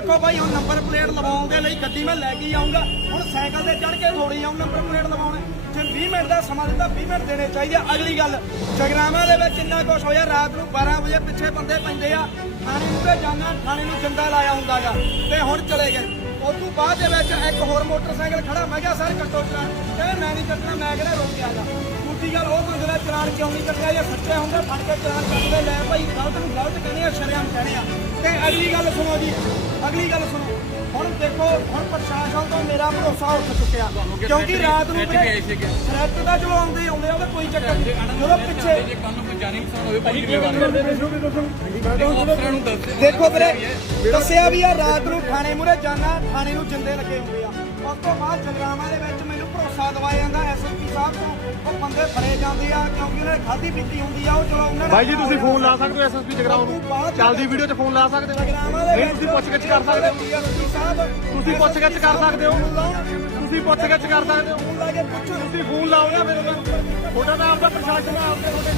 ਦੇਖੋ ਭਾਈ, ਹੁਣ number plate ਲਵਾਉਣ ਦੇ ਲਈ ਗੱਡੀ ਮੈਂ ਲੈ ਕੇ ਆਉਂਗਾ ਹੁਣ ਸਾਈਕਲ ਤੇ ਚੜ ਕੇ ਥੋੜੀ ਆਉਂ ਨੰਬਰ ਪਲੇਟ ਲਵਾਉਣ। ਜੇ 20 ਮਿੰਟ ਦਾ ਸਮਾਂ ਦਿੱਤਾ 20 ਮਿੰਟ ਦੇਣੇ ਚਾਹੀਦੇ ਅਗਲੀ ਗੱਲ, ਜਗਰਾਵਾਂ ਦੇ ਵਿੱਚ ਇੰਨਾ ਕੁਛ ਹੋਇਆ, ਰਾਤ ਨੂੰ 12 ਵਜੇ ਪਿੱਛੇ ਬੰਦੇ ਪੈਂਦੇ ਆ। ਥਾਣੇ ਨੂੰ ਤੇ ਜਾਣਾ, ਥਾਣੇ ਨੂੰ ਜਿੰਦਾ ਲਾਇਆ ਹੁੰਦਾਗਾ। ਤੇ ਹੁਣ ਚਲੇ ਗਏ। ਉਸ ਤੋਂ ਬਾਅਦ ਦੇ ਵਿੱਚ ਇੱਕ ਹੋਰ ਮੋਟਰਸਾਈਕਲ ਖੜਾ। ਮੈਂ ਕਿਹਾ, ਸਰ, ਕੱਟੋ ਚਲਾਨ ਕਹਿੰਦੇ, ਮੈਂ ਨਹੀਂ ਕੱਟਣਾ, ਮੈਂ ਕਿਹੜਾ ਰੋਕ ਗਿਆਗਾ ਦੂਜੀ ਗੱਲ ਉਹ ਬੰਦੇ ਦਾ ਚਲਾਨ ਕਿਉਂ ਨਹੀਂ ਕੱਟਿਆ ਜੇ ਸੱਚੇ ਹੁੰਦੇ ਫੜ ਕੇ ਚਲਾਨ ਕੱਟਦੇ ਲੈ ਭਾਈ ਗਲਤ ਨੂੰ ਗਲਤ ਕਹਿੰਦੇ ਆ ਸ਼ਰਿਆਮ ਕਹਿੰਦੇ ਆ। ਤੇ ਅਗਲੀ ਗੱਲ ਸੁਣੋ ਜੀ ਅਗਲੀ ਗੱਲ ਸੁਣੋ। ਹੁਣ ਦੇਖੋ ਹੁਣ ਪ੍ਰਸ਼ਾਸਨ ਤੋਂ ਮੇਰਾ ਭਰੋਸਾ ਉੱਠ ਚੁੱਕਿਆ। ਕਿਉਂਕਿ ਰਾਤ ਨੂੰ ਥ੍ਰੈਟ ਦਾ ਜੋ ਆਉਂਦੇ ਆਉਂਦੇ ਆ ਉਹਦਾ ਕੋਈ ਚੱਕਰ ਨਹੀਂ। ਜਦੋਂ ਪਿੱਛੇ ਕੋਈ ਜਾਨੀ ਨੁਕਸਾਨ ਹੋਵੇ ਕੋਈ ਜ਼ਿੰਮੇਵਾਰ ਅਫਸਰਾਂ ਨੂੰ ਦੱਸ ਦੇਖੋ ਵੀਰੇ ਦੱਸਿਆ ਵੀ ਆ ਰਾਤ ਨੂੰ ਥਾਣੇ ਮੂਰੇ ਜਾਣਾ ਥਾਣੇ ਨੂੰ ਜਿੰਦੇ ਲੱਗੇ ਹੁੰਦੇ ਆ। ਉਸ ਤੋਂ ਬਾਅਦ ਜਗਰਾਵਾਂ ਦੇ ਵਿੱਚ ਮੈਨੂੰ ਭਰੋਸਾ ਦਵਾਇਆ ਜਾਂਦਾ ਐਸਐਸਪੀ ਸਾਹਿਬ ਤੋਂ ਉਹ ਬੰਦੇ ਫੜੇ ਜਾਂਦੇ ਆ ਕਿਉਂਕਿ ਉਹਨਾਂ ਨੇ ਖਾਦੀ ਪੀਤੀ ਹੁੰਦੀ ਆ ਉਹ ਚਲੋ ਉਹਨਾਂ ਨੇ ਭਾਈ ਜੀ ਤੁਸੀਂ ਫੋਨ ਲਾ ਸਕਦੇ ਹੋ ਐਸਐਸਪੀ ਜਗਰਾਉਂ ਨੂੰ? ਚੱਲਦੀ ਵੀਡੀਓ 'ਚ ਫੋਨ ਲਾ ਸਕਦੇ ਹੋ? ਜਗਰਾਵਾਂ ਦੇ ਨਹੀਂ ਤੁਸੀਂ ਪੁੱਛਗਿੱਛ ਕਰ ਸਕਦੇ ਹੋ? ਤੁਸੀਂ ਪੁੱਛਗਿੱਛ ਕਰ ਸਕਦੇ ਹੋ? ਤੁਸੀਂ ਪੁੱਛਗਿੱਛ ਕਰ ਸਕਦੇ ਹੋ। ਫੋਨ ਲਾ ਕੇ ਪੁੱਛੋ ਤੁਸੀਂ ਫੋਨ ਲਾਓ ਨਾ ਫਿਰ ਤੁਹਾਡਾ ਤਾਂ ਆਪਦਾ ਪ੍ਰਸ਼ਾਸਨ ਆ ਆਪਦੇ ਤੁਹਾਡੇ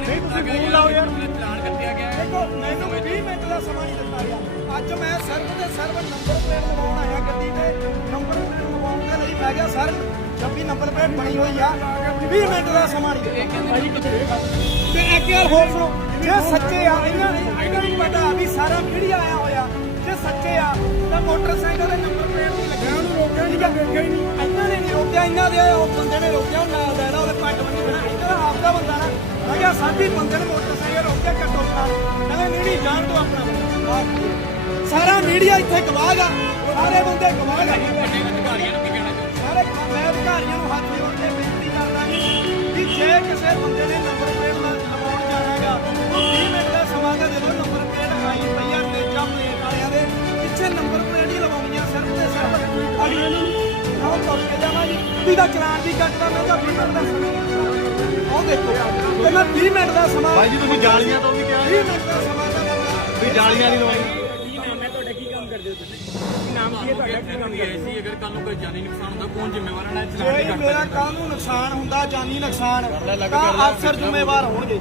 ਨਹੀਂ ਤੁਸੀਂ ਫੋਨ ਲਾਓ ਯਾਰ। ਚਲਾਨ ਕੱਟਿਆ ਗਿਆ। ਹੈ ਦੇਖੋ ਮੈਨੂੰ 20 ਮਿੰਟ ਦਾ ਸਮਾਂ ਨਹੀਂ ਦਿੱਤਾ ਗਿਆ। ਅੱਜ ਮੈਂ ਸਰਵ ਤੇ ਸਰਵ ਨੰਬਰ ਪਲੇਟ ਲਗਾਉਣ ਆਇਆ ਗੱਡੀ ਤੇ। ਨੰਬਰ ਪਲੇਟ ਲਗਾਉਣ ਦੇ ਲਈ ਮੈਂ ਕਿਹਾ ਸਰ 26 ਨੰਬਰ ਪਲੇਟ ਬਣੀ ਹੋਈ ਆ। 20 ਮਿੰਟ ਦਾ ਸਮਾਂ ਨਹੀਂ ਦਿੱਤਾ ਤੇ ਇੱਕ ਗੱਲ ਹੋਰ ਸੁਣੋ ਜੇ ਸੱਚੇ ਆ ਇਹਨਾਂ ਨੂੰ ਪਤਾ ਵੀ ਸਾਰਾ ਮੀਡੀਆ ਆਇਆ ਹੋਇਆ। ਜੇ ਸੱਚੇ ਆ ਤਾਂ ਮੋਟਰਸਾਈਕਲ ਦੇ ਨੰਬਰ ਉਹਨੂੰ ਰੋਕਿਆ ਦੇਖਿਆ ਹੀ ਨਹੀਂ ਇਹਨਾਂ ਨੇ ਨਹੀਂ ਰੋਕਿਆ ਇਹਨਾਂ ਦੇ ਉਹ ਬੰਦੇ ਨੇ ਰੋਕਿਆ ਉਹ ਨਾਲ ਦਾ ਉਹਦੇ ਪੱਟ ਬੰਨੀ ਬਣਾ ਇਹਨਾਂ ਆਪਦਾ ਬੰਦਾ ਨਾ ਮੈਂ ਕਿਹਾ ਸਾਡੀ ਬੰਦੇ ਨੇ ਮੋਟਰਸਾਈਕਲ ਰੋਕਿਆ ਕੱਟੋ ਚਲਾ ਕਹਿੰਦੇ ਨਹੀਂ ਨਹੀਂ ਜਾਣ ਤੋਂ ਆਪਣਾ ਸਾਰਾ ਮੀਡੀਆ ਇੱਥੇ ਗਵਾਹ ਆ। ਸਾਰੇ ਬੰਦੇ ਗਵਾਹ ਆ। ਵੱਡੇ ਅਧਿਕਾਰੀਆਂ ਨੂੰ ਕੀ ਕਹਿਣਾ ਚਾਹੁੰਦੇ ਸਾਰੇ ਮੈਂ ਅਧਿਕਾਰੀਆਂ ਨੂੰ ਹੱਥ ਜੋੜ ਕੇ ਬੇਨਤੀ ਕਰਦਾ ਕਿ ਜੇ ਕਿਸੇ ਬੰਦੇ ਨੇ ਨੰਬਰ ਪਲੇਟ ਲਗਾਉਣ ਜਾਣਾਗਾ ਉਹ 20 ਮਿੰਟ ਦਾ ਸਮਾਂ ਤਾਂ ਦੇ ਦਿਓ ਆਹ ਤੁਰ ਕੇ ਜਾਵਾਂ ਜੀ ਵੀ ਦਾ ਚਲਾਨ ਵੀ ਕੱਟਦਾ ਮੈਂ ਤਾਂ 20 ਮਿੰਟ ਦਾ ਸਮਾਂ ਉਹ ਦੇਖੋ ਤੇ ਮੈਂ 20 ਮਿੰਟ ਦਾ ਸਮਾਂ ਭਾਈ ਜੀ ਤੁਸੀਂ ਜਾਲੀਆਂ ਤੋਂ ਵੀ ਕਿਹਾ 20 ਮਿੰਟ ਦਾ ਸਮਾਂ ਤਾਂ ਮੈਂ ਵੀ ਜਾਲੀਆਂ ਨਹੀਂ ਲਵਾਈ। ਕੋਈ ਜਾਨੀ ਨੁਕਸਾਨ ਹੁੰਦਾ ਕੌਣ ਜ਼ਿੰਮੇਵਾਰ ਹੈ? ਚਲਾਨ ਜੇ ਨਹੀਂ ਮੇਰਾ ਕੱਲ ਨੂੰ ਨੁਕਸਾਨ ਹੁੰਦਾ ਜਾਨੀ ਨੁਕਸਾਨ ਤਾਂ ਅਫਸਰ ਜ਼ਿੰਮੇਵਾਰ ਹੋਣਗੇ।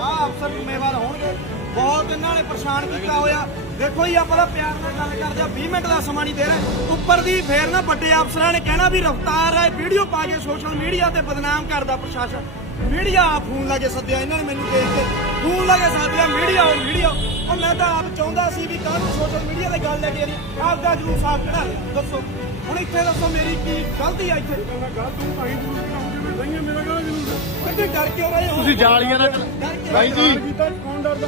ਆ ਅਫਸਰ ਜ਼ਿੰਮੇਵਾਰ ਹੋਣਗੇ। ਬਹੁਤ ਇਹਨਾਂ ਨੇ ਪਰੇਸ਼ਾਨ ਕੀਤਾ ਹੋਇਆ। ਦੇਖੋ ਜੀ, ਆਪਾਂ ਤਾਂ ਪਿਆਰ ਨਾਲ ਗੱਲ ਕਰਦੇ ਆ 20 ਮਿੰਟ ਦਾ ਸਮਾਂ ਨਹੀਂ ਦੇ ਰਹੇ। ਉੱਪਰ ਦੀ ਫੇਰ ਨਾ ਵੱਡੇ ਅਫਸਰਾਂ ਨੇ ਕਹਿਣਾ ਵੀ ਰਫਤਾਰ ਹੈ, ਵੀਡੀਓ ਪਾ ਕੇ ਸੋਸ਼ਲ ਮੀਡੀਆ ਤੇ ਬਦਨਾਮ ਕਰਦਾ ਪ੍ਰਸ਼ਾਸਨ। ਮੀਡੀਆ ਫੋਨ ਲਾ ਕੇ ਸੱਦਿਆ, ਇਹਨਾਂ ਨੇ ਮੈਨੂੰ ਦੇਖ ਕੇ। ਫੋਨ ਲਾ ਕੇ ਸੱਦਿਆ ਮੀਡੀਆ ਉਹ ਮੀਡੀਆ ਉਹ ਮੈਂ ਤਾਂ ਆਪ ਚਾਹੁੰਦਾ ਸੀ ਵੀ ਕੱਲ ਨੂੰ ਸੋਸ਼ਲ ਮੀਡੀਆ ਤੇ ਗੱਲ ਲੈ ਕੇ ਆਈ ਆਪ ਦਾ ਜਲੂਸ ਆਪ ਕਢਾ ਲਿਆ। ਦੱਸੋ। ਹੁਣ ਇੱਥੇ ਦੱਸੋ ਮੇਰੀ ਕੀ ਗਲਤੀ ਆ ਇੱਥੇ? ਕਿੰਨੇ ਡਰ ਕਿਉਂ ਰਹੇ ਤੁਸੀਂ ਜਾਲੀਆਂ ਦਾ ਭਾਈ ਜੀ।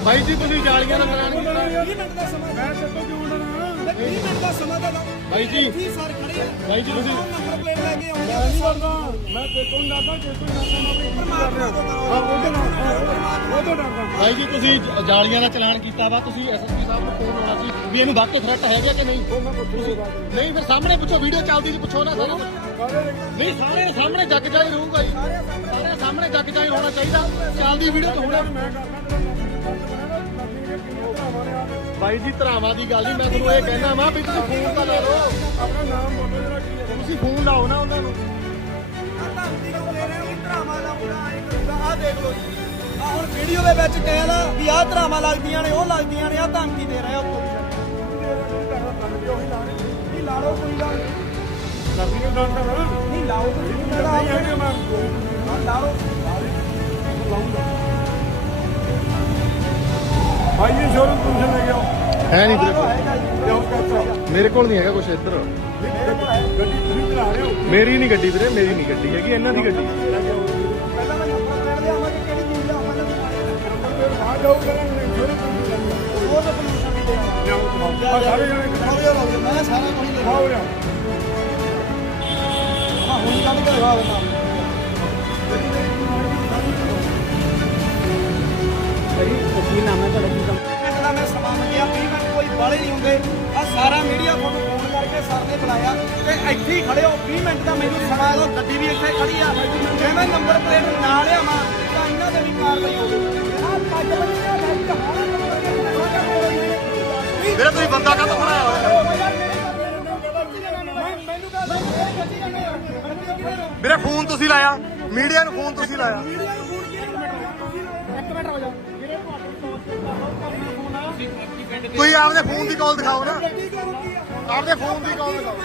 ਭਾਈ ਜੀ, ਤੁਸੀਂ ਜਾਲੀਆਂ ਦਾ ਚਲਾਨ ਕੀਤਾ। 20 ਮਿੰਟ ਦਾ ਸਮਾਂ ਮੈਂ ਕਿੱਥੋਂ ਕਿਉਂ ਡਰਾਂ 20 ਮਿੰਟ ਦਾ ਸਮਾਂ ਤਾਂ ਭਾਈ ਜੀ। ਸਰ ਖੜੇ ਆ ਭਾਈ ਜੀ, ਤੁਸੀਂ ਨੰਬਰ ਪਲੇਟ ਲੈ ਕੇ ਆਉਂਦੇ ਨਹੀਂ ਕਰਦਾ ਮੈਂ ਤੇ ਡਰਦਾ ਕਿ ਡਰਦਾ ਭਾਈ ਜੀ, ਤੁਸੀਂ ਜਾਲੀਆਂ ਦਾ ਚਲਾਨ ਕੀਤਾ ਵਾ। ਤੁਸੀਂ ਐਸਐਸਪੀ ਸਾਹਿਬ ਨੂੰ ਫੋਨ ਲਾਉਣਾ ਸੀ ਵੀ ਇਹਨੂੰ ਵਾਕਈ ਥ੍ਰੈਟ ਹੈਗਾ ਕਿ ਨਹੀਂ? ਨਹੀਂ, ਫਿਰ ਸਾਹਮਣੇ ਪੁੱਛੋ ਵੀਡੀਓ ਚੱਲਦੀ ਜੀ ਪੁੱਛੋ ਨਾ ਸਾਰਾ ਨਹੀਂ ਸਾਹਮਣੇ ਸਾਹਮਣੇ ਜੱਗ ਜਾਈ ਰਹੂਗਾ ਜੀ। ਸਾਰੇ ਸਾਹਮਣੇ ਜੱਗ ਜਾਈ ਹੋਣਾ ਚਾਹੀਦਾ। ਚੱਲਦੀ ਵੀਡੀਓ ਤੇ ਹੋਣਾ। ਭਾਈ ਜੀ, ਧਰਾਵਾਂ ਦੀ ਗੱਲ ਨਹੀਂ, ਮੈਂ ਤੁਹਾਨੂੰ ਇਹ ਕਹਿਣਾ ਵਾ ਵੀ ਤੁਸੀਂ ਫੋਨ ਤਾਂ ਲਾ ਲਓ। ਆਪਣਾ ਨਾਮ ਬੋਲੋ ਜਰਾ ਕੀ ਹੈ ਤੁਸੀਂ ਫੋਨ ਲਾਓ ਨਾ ਉਹਨਾਂ ਨੂੰ। ਧਮਕੀ ਕਿਉਂ ਦੇ ਰਹੇ ਹੋ ਵੀ ਧਰਾਵਾਂ ਲਾਉਂਦਾ ਆਏ ਕਰੂਗਾ ਆ ਦੇਖ ਲਓ ਜੀ ਆ ਹੁਣ ਵੀਡੀਓ ਦੇ ਵਿੱਚ ਕਹਿਣਾ ਵੀ ਆਹ ਧਰਾਵਾਂ ਲੱਗਦੀਆਂ ਨੇ ਉਹ ਲੱਗਦੀਆਂ ਨੇ ਆ, ਧਮਕੀ ਦੇ ਰਹੇ ਆ, ਉੱਤੋਂ ਨਹੀਂ ਲਾ ਲਓ ਕੋਈ ਗੱਲ ਨਹੀਂ ਨਹੀਂ ਲਾਓ ਤੁਸੀਂ ਲਾ ਲਓ ਭਾਈ ਜੀ ਸ਼ੋਰੂਮ ਤੁਸੀਂ ਲੈ ਆਓ ਹੈ ਨਹੀਂ ਵੀਰੇ ਹੈਗਾ ਜੀ ਲਿਆਓ ਕੱਚਾ ਮੇਰੇ ਕੋਲ ਨਹੀਂ ਹੈਗਾ ਕੁਝ ਇੱਧਰ। ਗੱਡੀ ਤੁਸੀਂ ਚਲਾ ਰਹੇ ਹੋ ਮੇਰੀ ਨਹੀਂ ਗੱਡੀ ਵੀਰੇ ਮੇਰੀ ਨਹੀਂ ਗੱਡੀ ਹੈਗੀ ਇਹਨਾਂ ਦੀ ਗੱਡੀ। ਹੈ। ਪਹਿਲਾਂ ਮੈਂ ਨੰਬਰ ਪਲੇਟ ਲਿਆਵਾਂ ਕਿ ਕਿਹੜੀ ਚੀਜ਼ ਲਿਆਵਾਂ ਆ ਜਾਓ ਕਰਾਂਗੇ ਸ਼ੋਰੂਮ ਤੁਸੀਂ ਲੈ ਉਹ ਤਾਂ ਪੋਲੂਸ਼ਨ ਵੀ ਲਿਆਵਾਂ ਆਓ ਲਿਆਓ ਸਾਰੇ ਜਣੇ ਗਿਆ ਹੋ ਗਿਆ ਮੈਂ ਸਾਰਾ ਕੁਝ ਲਿਆ ਆਓ ਕੱਢ ਕੇ ਕੀ ਨਾਮ ਹੈ ਤੁਹਾਡਾ ਕੀ ਕੰਮ ਮਿੰਟ ਦਾ ਮੈਂ ਸਮਾਂ ਮੰਗਿਆ 20 ਮਿੰਟ ਕੋਈ ਬਾਲੇ ਨਹੀਂ ਹੁੰਦੇ ਆ ਸਾਰਾ ਮੀਡੀਆ ਤੁਹਾਨੂੰ ਫੋਨ ਕਰਕੇ ਸਰ ਨੇ ਬੁਲਾਇਆ ਤੇ ਇੱਥੇ ਹੀ ਖੜੇ ਹੋ 20 ਮਿੰਟ ਦਾ ਮੈਨੂੰ ਸਮਾਂ ਦਿਓ ਗੱਡੀ ਵੀ ਇੱਥੇ ਖੜੀ ਆ ਜੇ ਮੈਂ ਨੰਬਰ ਪਲੇਟ ਨਾ ਲਿਆਵਾਂ ਤਾਂ ਇਹਨਾਂ ਤੇ ਵੀ ਕਾਰਵਾਈ ਹੋਵੇ ਆ ਪੱਜ ਬੰਦੇ ਦਾ ਬੈਂਕ ਹਾਂ ਵੀਰੇ ਤੁਸੀਂ ਬੰਦਾ ਕਾਹਤੋਂ ਬਣਾਇਆ ਹੋਇਆ। ਮੈਨੂੰ ਕਹ ਮੈਂ ਗੱਡੀ ਜਾਂਦੇ ਆ ਗੱਡੀ ਕਿਹਨੇ ਵੀਰੇ ਫੋਨ ਤੁਸੀਂ ਲਾਇਆ। ਮੀਡੀਆ ਨੂੰ ਫੋਨ ਤੁਸੀਂ ਲਾਇਆ। ਇੱਕ ਮਿੰਟ ਹੋ ਜਾ ਜਿਹੜੇ ਤੁਹਾਡੇ ਸੋਚ ਤੇ ਕਰੋ ਕਰਨਾ ਫੋਨ ਆ ਤੁਸੀਂ ਆਪਦੇ ਫੋਨ ਦੀ ਕਾਲ ਦਿਖਾਓ ਨਾ। ਆਪਦੇ ਫੋਨ ਦੀ ਕਾਲ ਦਿਖਾਓ।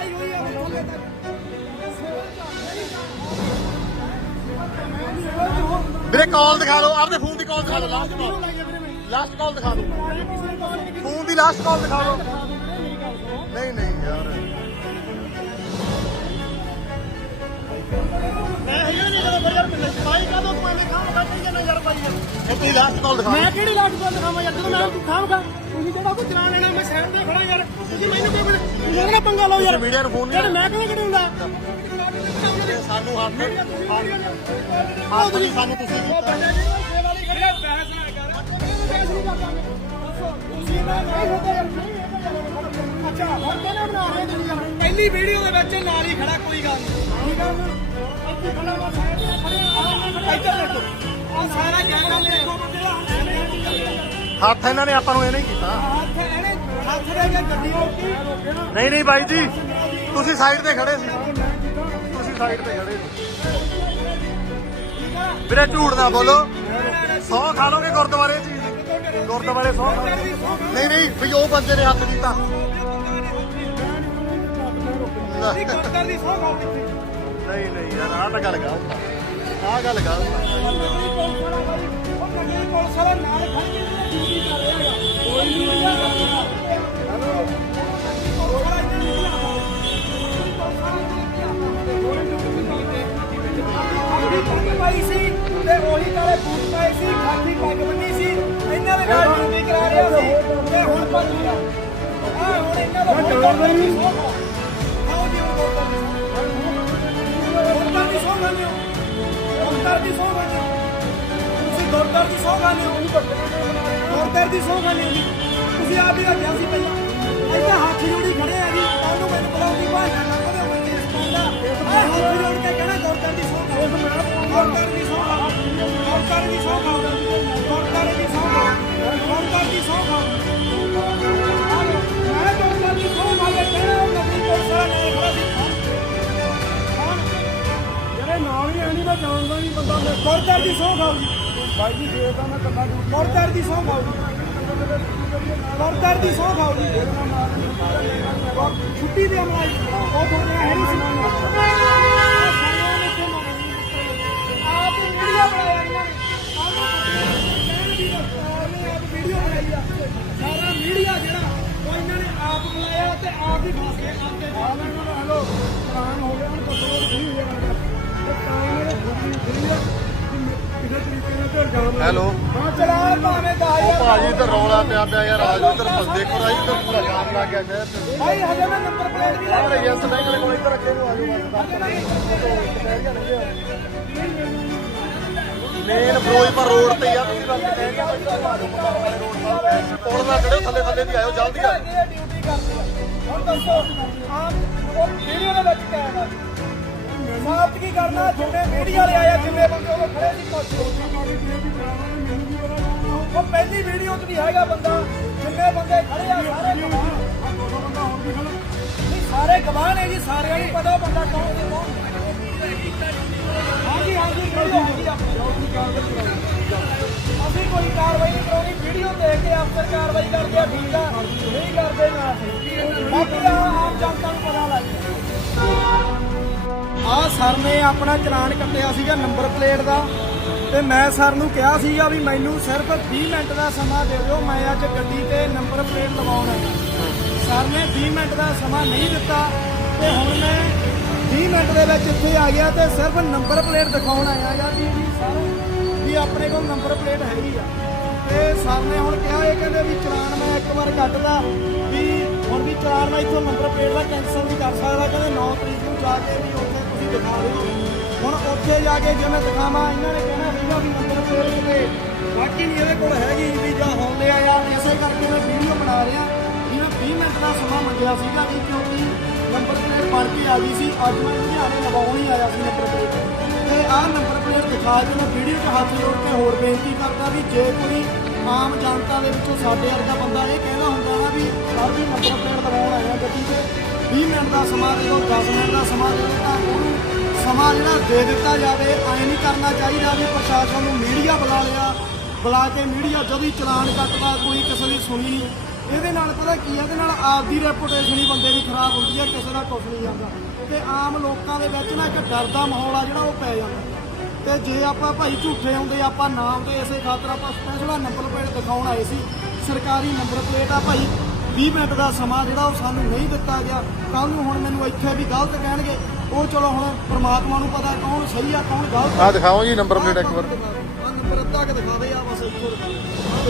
ਵੀਰੇ ਕਾਲ ਦਿਖਾ ਦਿਓ ਆਪਦੇ ਫੋਨ ਦੀ ਕਾਲ ਦਿਖਾ ਦਿਓ ਲਾਸਟ ਕਾਲ। ਲਾਸਟ ਕਾਲ ਦਿਖਾ ਦਿਓ। ਫੋਨ ਦੀ ਲਾਸਟ ਕਾਲ ਦਿਖਾ ਦਿਓ। ਨਹੀਂ ਨਹੀਂ। ਮੈਂ ਹੈਗਾ ਨਹੀਂ ਜਦੋਂ ਯਾਰ ਪਾਈ ਕਾ ਤੂੰ ਐਵੇਂ ਖਾਮ ਖਾ ਕੇ ਨਾ ਯਾਰ ਪਾਈ ਇਹ ਤੁਸੀਂ ਲਾਸਟ ਕਾਲ ਦਿਖਾ ਮੈਂ ਕਿਹੜੀ ਲਾਟ ਬੰਦ ਖਾਵਾਂ ਯਾਰ? ਜਦੋਂ ਮੈਂ ਤੂੰ ਖਾਵਾਂਗਾ ਤੁਸੀਂ ਜਿਹੜਾ ਕੋਈ ਚਲਾ ਲੈਣਾ ਮੈਂ ਸਾਈਡ ਤੇ ਖੜਾ ਯਾਰ। ਤੁਸੀਂ ਮੈਨੂੰ ਬੋਲੇ ਤੁਸੀਂ ਉਹਦਾ ਪੰਗਾ ਲਓ ਯਾਰ? ਮੀਡੀਆ ਨੂੰ ਫੋਨ ਨਹੀਂ ਮੈਂ ਕਿਵੇਂ ਕਢਾਉਂਦਾ ਸਾਨੂੰ ਹੱਥ ਹੱਥ ਤੁਸੀਂ ਸਾਨੂੰ ਤੁਸੀਂ ਉਹ ਬੰਦੇ ਜਿਹੜੇ ਸੇਵਾ ਲਈ ਖੜੇ ਬਹਿਸ ਨਾ ਕਰ ਬਹਿਸ ਨਹੀਂ ਕਰਦਾ। ਮੈਂ ਦੱਸੋ ਤੁਸੀਂ ਨਾ ਨਹੀਂ ਹੁੰਦਾ ਯਾਰ ਨਹੀਂ ਹੈਗਾ ਯਾਰ ਅੱਛਾ ਹੁਣ ਕਿਹਨੇ ਬਣਾ ਰਹੇ ਤੁਸੀਂ? ਯਾਰ ਪਹਿਲੀ ਵੀਡੀਓ ਦੇ ਵਿੱਚ ਨਾਲ ਹੀ ਖੜਾ ਕੋਈ ਗੱਲ ਨਹੀਂ। ਠੀਕ ਆ? ਇੱਥੇ ਖੜਾ ਵਾ ਸਾਈਡ ਤੇ ਖੜੇ ਆ। ਇੱਧਰ ਦੇਖੋ। ਆ ਸਾਰਾ ਕੈਮਰਾ ਦੇਖੋ ਬੰਦੇ ਦਾ। ਹੱਥ ਇਹਨਾਂ ਨੇ ਆਪਾਂ ਨੂੰ ਇਹ ਨਹੀਂ ਕੀਤਾ। ਹੱਥ ਇਹਨੇ ਹੱਥ ਦੇ ਕੇ ਗੱਡੀ ਰੋਕੀ। ਨਹੀਂ ਨਹੀਂ ਬਾਈ ਜੀ ਤੁਸੀਂ ਸਾਈਡ ਤੇ ਖੜੇ ਸੀ। ਤੁਸੀਂ ਸਾਈਡ ਤੇ ਖੜੇ ਸੀ। ਵੀਰੇ ਝੂਠ ਨਾ ਬੋਲੋ। ਸੌ ਖਾ ਲੋਗੇ ਗੁਰਦੁਆਰੇ ਚ ਹੀ। ਗੁਰਦੁਆਰੇ ਸੌ। ਨਹੀਂ ਨਹੀਂ ਵੀ ਉਹ ਬੰਦੇ ਨੇ ਹੱਥ ਕੀਤਾ। ਨਹੀਂ ਕੋਟਰ ਦੀ ਸੌ ਖਾਓ ਕਿੱਥੇ ਨਹੀਂ ਨਹੀਂ ਯਾਰ ਆਹ ਤਾਂ ਗੱਲ ਗਲਤ ਆਹ ਗੱਲ ਗਲਤ ਨਹੀਂ ਪਾਈ ਸੀ ਤੇ ਉਹੀ ਕਾਲੇ ਬੂਟ ਪਾਏ ਸੀ ਖਾਕੀ ਪੱਗ ਬੰਨੀ ਸੀ ਇਹਨਾਂ ਦੇ ਨਾਲ ਡਿਊਟੀ ਕਰਾ ਰਿਹਾ ਸੀ ਤੇ ਹੁਣ ਭੱਜ ਗਿਆ ਆ। ਹੁਣ ਇਹਨਾਂ ਦਾ ਹੁਣ ਗੁਰਦਾਰ ਦੀ ਸੌਂ ਖਾਣੇ ਹੋ। ਤੁਸੀਂ ਗੁਰਦਾਰ ਦੀ ਸੌਂ ਖਾਣੇ ਹੋ। ਗੁਰਦਾਰ ਦੀ ਸੌਂ ਖਾਣੇ ਹੋ ਜੀ। ਤੁਸੀਂ ਆਪ ਹੀ ਰੱਖਿਆ ਸੀ ਪਹਿਲਾਂ। ਇੱਥੇ ਹੱਥ ਜੋੜੀ ਖੜੇ ਆ ਜੀ। ਤੁਹਾਨੂੰ ਮੈਨੂੰ ਬੁਲਾਉਂਦੀ ਭਾਸ਼ਾ ਨਾ ਕਰੋ ਮੈਂ ਕੇਸ ਪਾਉਂਦਾ ਆ ਹੱਥ ਜੋੜ ਕੇ ਕਹਿਣਾ ਗੁਰਦਾਰ ਦੀ ਸੌਂ ਖਾਓ। ਗੁਰਦਾਰ ਦੀ ਸੌਂ ਖਾਓ ਜੀ। ਬਾਈ ਜੀ ਜੇ ਤਾਂ ਮੈਂ ਕੱਲਾ ਡਿਊਟੀ ਗੁਰਦਾਰ ਦੀ ਸੌਂ ਖਾਓ ਜੀ। ਗੁਰਦਾਰ ਦੀ ਸੌਂ ਖਾਓ ਜੀ। ਛੁੱਟੀ ਦੇ ਅਮਲਾਈ ਉਹ ਬੋਲਿਆ ਹੈ ਨਹੀਂ ਸੀ ਆਪ ਵੀਡੀਓ ਬਣਾਇਆ ਇਹਨਾਂ ਨੇ ਆਪ ਵੀਡੀਓ ਬਣਾਈ ਆ ਸਾਰਾ ਮੀਡੀਆ ਜਿਹੜਾ ਉਹ ਇਹਨਾਂ ਨੇ ਆਪ ਬੁਲਾਇਆ ਤੇ ਆਪ ਹੀ ਫਸ ਗਏ। ਆਪ ਦੇ ਹੈਲੋ। ਚਲਾਨ ਹੋ ਗਿਆ ਹੁਣ ਕੱਟੋ ਫ੍ਰੀ ਹੋ ਜਾਣਾ ਤੇ ਇਹਨਾਂ ਦੇ ਫ੍ਰੀ ਫ੍ਰੀ ਹੈਲੋ। ਹਾਂ ਚਲਾ ਭਾਵੇਂ ਦਾ ਆਇਆ ਭਾਜੀ ਤੇ ਰੌਲਾ ਪਿਆ ਪਿਆ ਯਾਰ ਆਜੋ ਇੱਧਰ ਫਸਦੇ ਕੋ ਰਾਈ ਤੇ ਪੂਰਾ ਜਾਮ ਲੱਗ ਗਿਆ ਸ਼ਹਿਰ ਚ। ਭਾਈ ਹਜੇ ਮੈਂ ਨੰਬਰ ਪਲੇਟ ਵੀ ਆਪਣੇ ਯੈਸ ਬੈਂਕ ਵਾਲੇ ਕੋਲ ਇੱਧਰ ਅੱਗੇ ਨੂੰ ਆਜੋ ਮੇਨ ਫਿਰੋਜ਼ਪੁਰ ਰੋਡ ਤੇ ਆ ਤੁਸੀਂ ਬਸ ਕਹਿ ਪੁਲ ਨਾ ਚੜਿਓ ਥੱਲੇ ਥੱਲੇ ਦੀ ਆਇਓ ਜਲਦੀ ਆ। ਇਹ ਡਿਊਟੀ ਕਰਦੇ ਆ। ਹੁਣ ਦੱਸੋ ਆਪ ਉਹ ਕਰਨਾ, ਜਿੰਨੇ ਮੀਡੀਆ ਵਾਲੇ ਆਏ ਜਿੰਨੇ ਬੰਦੇ ਉਹ ਖੜੇ ਸੀ ਪੁੱਛੋ ਉਹ ਪਹਿਲੀ ਵੀਡੀਓ 'ਚ ਵੀ ਹੈਗਾ ਬੰਦਾ, ਜਿੰਨੇ ਬੰਦੇ ਖੜੇ ਆ, ਸਾਰੇ ਗਵਾਹ। ਆ 200 ਬੰਦਾ ਹੋਰ ਵੀ ਖੜਾ ਨਹੀਂ, ਸਾਰੇ ਗਵਾਹ ਨੇ ਜੀ, ਸਾਰਿਆਂ ਨੂੰ ਪਤਾ ਬੰਦਾ ਕੌਣ ਸੀ ਕੌਣ ਹਾਂਜੀ ਹਾਂਜੀ ਵੀਡੀਓ ਹੈਗੀ ਆ। ਅਸੀਂ ਕੋਈ ਕਾਰਵਾਈ ਨਹੀਂ ਕਰਾਉਣੀ ਵੀਡੀਓ ਦੇਖ ਕੇ ਅਫਸਰ ਕਾਰਵਾਈ ਕਰਦੇ ਆ, ਠੀਕ ਆ। ਸਰ ਨੇ ਆਪਣਾ ਚਲਾਨ ਕੱਟਿਆ ਸੀਗਾ ਨੰਬਰ ਪਲੇਟ ਦਾ ਤੇ ਮੈਂ ਸਰ ਨੂੰ ਕਿਹਾ ਸੀਗਾ ਵੀ ਮੈਨੂੰ ਸਿਰਫ 20 ਮਿੰਟ ਦਾ ਸਮਾਂ ਦੇ ਦਿਓ, ਮੈਂ ਅੱਜ ਗੱਡੀ ਤੇ ਨੰਬਰ ਪਲੇਟ ਲਵਾਉਣ ਆਇਆ। ਸਰ ਨੇ 20 ਮਿੰਟ ਦਾ ਸਮਾਂ ਨਹੀਂ ਦਿੱਤਾ ਤੇ ਹੁਣ ਮੈਂ 20 ਮਿੰਟ ਦੇ ਵਿੱਚ ਇੱਥੇ ਆ ਗਿਆ ਤੇ ਸਿਰਫ ਨੰਬਰ ਪਲੇਟ ਦਿਖਾਉਣ ਆਇਆ ਜਾਂ ਵੀ ਸਰ ਵੀ ਆਪਣੇ ਕੋਲ ਨੰਬਰ ਪਲੇਟ ਹੈਗੀ ਆ। ਤੇ ਸਰ ਨੇ ਹੁਣ ਕਿਹਾ ਇਹ ਕਹਿੰਦੇ ਵੀ ਚਲਾਨ ਮੈਂ ਇੱਕ ਵਾਰ ਕੱਟਦਾ ਵੀ ਹੁਣ ਵੀ ਚਲਾਨ ਮੈਂ ਇੱਥੋਂ ਨੰਬਰ ਪਲੇਟ ਦਾ ਕੈਂਸਲ ਨਹੀਂ ਕਰ ਸਕਦਾ, ਕਹਿੰਦੇ 9 ਤਰੀਕ ਨੂੰ ਜਾ ਕੇ ਵੀ ਦਿਖਾ ਦਿਓ ਹੁਣ ਉੱਥੇ ਜਾ ਕੇ ਜੇ ਮੈਂ ਦਿਖਾਵਾਂ, ਇਹਨਾਂ ਨੇ ਕਹਿਣਾ ਸੀਗਾ ਵੀ ਨੰਬਰ ਪਲੇਟ ਤੇ ਬਾਕੀ ਨਹੀਂ ਇਹਦੇ ਕੋਲ ਹੈਗੀ ਵੀ ਜਾਂ ਹੁੰਦੇ ਆ ਜਾਂ ਇਸੇ ਕਰਕੇ ਮੈਂ ਵੀਡੀਓ ਬਣਾ ਰਿਹਾ। ਵੀ ਮੈਂ 20 ਮਿੰਟ ਦਾ ਸਮਾਂ ਮੰਗਿਆ ਸੀਗਾ ਵੀ ਕਿਉਂਕਿ ਨੰਬਰ ਪਲੇਟ ਬਣ ਕੇ ਆ ਗਈ ਸੀ। ਅੱਜ ਮੈਂ ਲੁਧਿਆਣੇ ਲਵਾਉਣ ਹੀ ਆਇਆ ਸੀ ਨੰਬਰ ਪਲੇਟ ਤੇ। ਆਹ ਨੰਬਰ ਪਲੇਟ ਦਿਖਾ ਕੇ ਮੈਂ ਵੀਡੀਓ 'ਚ ਹੱਥ ਜੋੜ ਕੇ ਹੋਰ ਬੇਨਤੀ ਕਰਦਾ ਵੀ ਜੇ ਕੋਈ ਆਮ ਜਨਤਾ ਦੇ ਵਿੱਚੋਂ ਸਾਡੇ ਵਰਗਾ ਬੰਦਾ ਇਹ ਕਹਿਣਾ ਹੁੰਦਾ ਨਾ ਵੀ ਸਰ ਵੀ ਨੰਬਰ ਪਲੇਟ ਲਵਾਉਣ ਆਇਆ ਗੱਡੀ ਤੇ 20 ਮਿੰਟ ਦਾ ਸਮਾਂ ਦਿਓ 10 ਮਿੰਟ ਦਾ ਸਮਾਂ ਦਿਓ, ਤਾਂ ਉਹਨੂੰ ਸਮਾਂ ਜਿਹੜਾ ਦੇ ਦਿੱਤਾ ਜਾਵੇ, ਐਂ ਨਹੀਂ ਕਰਨਾ ਚਾਹੀਦਾ ਵੀ ਪ੍ਰਸ਼ਾਸਨ ਨੂੰ ਮੀਡੀਆ ਬੁਲਾ ਲਿਆ, ਬੁਲਾ ਕੇ ਮੀਡੀਆ ਜਦੋਂ ਹੀ ਚਲਾਨ ਕੱਟਦਾ, ਕੋਈ ਕਿਸੇ ਦੀ ਸੁਣੀ ਨਹੀਂ। ਇਹਦੇ ਨਾਲ ਪਤਾ ਕੀ ਹੈ ਇਹਦੇ ਨਾਲ ਆਪਦੀ ਰੈਪੂਟੇਸ਼ਨ ਹੀ ਬੰਦੇ ਦੀ ਖਰਾਬ ਹੁੰਦੀ ਹੈ ਕਿਸੇ ਦਾ ਕੁਝ ਨਹੀਂ ਜਾਂਦਾ ਤੇ ਆਮ ਲੋਕਾਂ ਦੇ ਵਿੱਚ ਨਾ ਇੱਕ ਡਰ ਦਾ ਮਾਹੌਲ ਆ ਜਿਹੜਾ ਉਹ ਪੈ ਜਾਂਦਾ। ਤੇ ਜੇ ਆਪਾਂ ਭਾਈ ਝੂਠੇ ਆਉਂਦੇ ਆਪਾਂ ਨਾਮ ਤੇ ਇਸੇ ਖਾਤਰ ਆਪਾਂ ਸਪੈਸ਼ਲ ਨੰਬਰ ਪਲੇਟ ਦਿਖਾਉਣ ਆਏ ਸੀ, ਸਰਕਾਰੀ ਨੰਬਰ ਪਲੇਟ ਆ ਭਾਈ 20 ਮਿੰਟ ਦਾ ਸਮਾਂ ਜਿਹੜਾ ਉਹ ਸਾਨੂੰ ਨਹੀਂ ਦਿੱਤਾ ਗਿਆ। ਕੱਲ ਨੂੰ ਹੁਣ ਮੈਨੂੰ ਇੱਥੇ ਵੀ ਗਲਤ ਕਹਿਣਗੇ ਉਹ ਚਲੋ ਹੁਣ ਪ੍ਰਮਾਤਮਾ ਨੂੰ ਪਤਾ ਕੌਣ ਸਹੀ ਆ ਕੌਣ ਗਲਤ ਆ। ਦਿਖਾਓ ਜੀ ਨੰਬਰ ਪਲੇਟ ਇੱਕ ਵਾਰ। ਆ ਨੰਬਰ ਅੱਧਾ ਕਿ ਦਿਖਾ ਦੇ ਆ ਬਸ ਆਹ।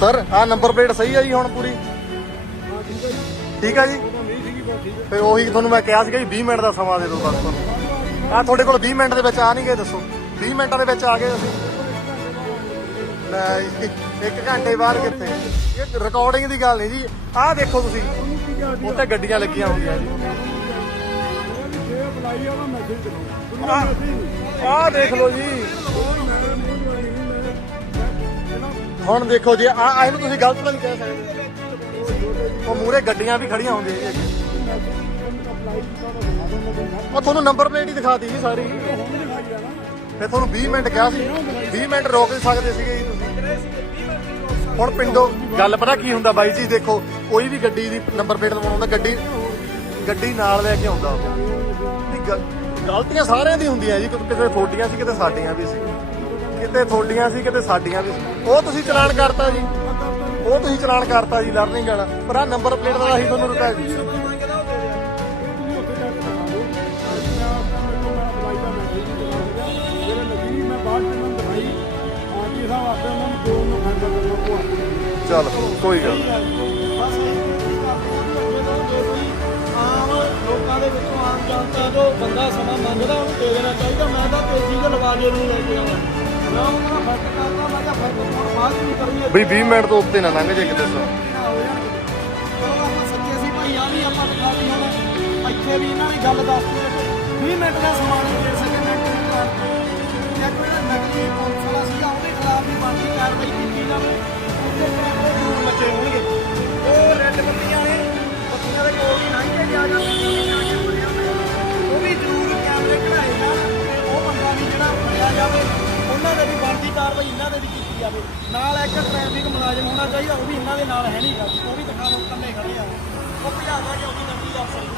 ਸਰ ਆ ਨੰਬਰ ਪਲੇਟ ਸਹੀ ਆ ਜੀ ਹੁਣ ਪੂਰੀ? ਠੀਕ ਆ ਜੀ? ਫਿਰ ਉਹੀ ਤੁਹਾਨੂੰ ਮੈਂ ਕਿਹਾ ਸੀਗਾ ਜੀ 20 ਮਿੰਟ ਦਾ ਸਮਾਂ ਦੇ ਦਿਓ ਬਸ ਤੁਹਾਨੂੰ। ਆ ਤੁਹਾਡੇ ਕੋਲ 20 ਮਿੰਟ ਦੇ ਵਿੱਚ ਆ ਨਹੀਂ ਗਏ ਦੱਸੋ। 20 ਮਿੰਟਾਂ ਦੇ ਵਿੱਚ ਆ ਗਏ ਅਸੀਂ। ਲੈ ਜੀ, ਇੱਕ ਘੰਟੇ ਬਾਅਦ ਕਿੱਥੇ? ਇਹ ਰਿਕਾਰਡਿੰਗ ਦੀ ਗੱਲ ਨਹੀਂ ਜੀ। ਆਹ ਦੇਖੋ ਤੁਸੀਂ। ਉੱਤੇ ਗੱਡੀਆਂ ਲੱਗੀਆਂ ਹੁੰਦੀਆਂ ਜੀ। ਆਹ ਦੇਖ ਲਓ ਜੀ। ਹੁਣ ਦੇਖੋ ਜੀ ਆ ਆ ਇਹਨੂੰ ਤੁਸੀਂ ਗਲਤ ਤਾਂ ਨਹੀਂ ਕਹਿ ਸਕਦੇ। ਉਹ ਮੂਰੇ ਗੱਡੀਆਂ ਵੀ ਖੜੀਆਂ ਹੁੰਦੀਆਂ ਜੀ। ਉਹ ਤੁਹਾਨੂੰ ਨੰਬਰ ਪਲੇਟ ਹੀ ਦਿਖਾਤੀ ਜੀ ਸਾਰੀ। ਫਿਰ ਤੁਹਾਨੂੰ 20 ਮਿੰਟ ਕਿਹਾ ਸੀ। 20 ਮਿੰਟ ਰੋਕ ਨਹੀਂ ਸਕਦੇ ਸੀਗੇ ਜੀ ਤੁਸੀਂ। ਹੁਣ ਪਿੰਡੋਂ ਗੱਲ ਪਤਾ ਕੀ ਹੁੰਦਾ ਬਾਈ ਜੀ, ਦੇਖੋ, ਕੋਈ ਵੀ ਗੱਡੀ ਦੀ ਨੰਬਰ ਪਲੇਟ ਲਵਾਉਣਾ ਗੱਡੀ ਗੱਡੀ ਨਾਲ ਲੈ ਕੇ ਆਉਂਦਾ ਉਹ। ਵੀ ਗਲ- ਗਲਤੀਆਂ ਸਾਰਿਆਂ ਦੀ ਹੁੰਦੀਆਂ ਜੀ ਕਿਤੇ ਤੁਹਾਡੀਆਂ ਸੀ, ਕਿਤੇ ਸਾਡੀਆਂ ਵੀ ਸੀ। ਕਿਤੇ ਤੁਹਾਡੀਆਂ ਸੀ, ਕਿਤੇ ਸਾਡੀਆਂ ਵੀ ਸੀ। ਉਹ ਤੁਸੀਂ ਚਲਾਨ ਕਰਤਾ ਜੀ। ਉਹ ਤੁਸੀਂ ਚਲਾਨ ਕਰਤਾ ਜੀ ਲਰਨਿੰਗ ਵਾਲਾ। ਪਰ ਆ ਨੰਬਰ ਪਲੇਟ ਦਾ ਅਸੀਂ ਤੁਹਾਨੂੰ ਰੁਪਏ। ਮੰਗਦਾ ਚੱਲ ਕੋਈ ਗੱਲ ਨੀ। ਬਸ ਇਹ ਬੇਨਤੀ ਕਰਦੇ ਹਾਂ ਵੀ ਅੱਗੇ ਤੋਂ ਜੇ ਕੋਈ ਆਮ ਲੋਕਾਂ ਦੇ ਵਿੱਚੋਂ ਆਮ ਜਨਤਾ ਤੋਂ ਬੰਦਾ ਸਮਾਂ ਮੰਗਦਾ ਉਹਨੂੰ ਦੇ ਦੇਣਾ ਚਾਹੀਦਾ ਮੈਂ ਤਾਂ ਤੇਜ਼ੀ ਦੇ ਲਵਾਜੇ ਨਹੀਂ। ਲੈ ਕੇ ਆਉਣਾ ਮੈਂ ਉਹਨਾਂ ਦਾ ਫ਼ਰਕ ਕਰਦਾ ਮੈਂ ਕਿਹਾ ਫ਼ਰਕ ਹੁਣ ਬਾਅਦ ਚ ਨਹੀਂ ਕਰੀਏ ਬਈ 20 ਮਿੰਟ ਤੋਂ ਉੱਤੇ ਨਾ ਲੰਘ ਜੇ ਕਿਤੇ ਸਰ ਨਾ ਹੋ ਜਾਣਗੇ ਚਲੋ ਆਪਾਂ ਸੱਚੇ ਸੀ। ਭਾਈ ਆ ਵੀ ਆਪਾਂ ਦਿਖਾਤੀ ਹੁਣ ਇੱਥੇ ਵੀ ਇਹਨਾਂ ਨੇ ਗੱਲ ਦੱਸਤੀ ਕਿ 20 ਮਿੰਟ ਦਾ ਸਮਾਂ ਨਹੀਂ ਦੇ ਸਕੇ ਮੈਂ ਕਿਉਂ ਕਰਾਂ ਇੱਕ ਜਿਹੜਾ ਨਕਲੀ ਪੁਲਿਸ ਵਾਲਾ ਸੀਗਾ ਉਹਦੇ ਖਿਲਾਫ ਵੀ ਬਣਦੀ ਕਾਰਵਾਈ ਕੀਤੀ ਜਾਵੇ। ਮੁਲਾਜ਼ਮ ਹੋਣਾ ਚਾਹੀਦਾ, ਉਹ ਵੀ ਇਹਨਾਂ ਦੇ ਨਾਲ ਹੈ ਨਹੀਂਗਾ ਉਹ ਵੀ ਦਿਖਾ ਲਓ ਖੜੇ ਆ। ਉਹ ਭਜਾਵਾ ਕਿ ਉਹਦੀ ਵੀ ਨਕਲੀ ਅਫਸਰ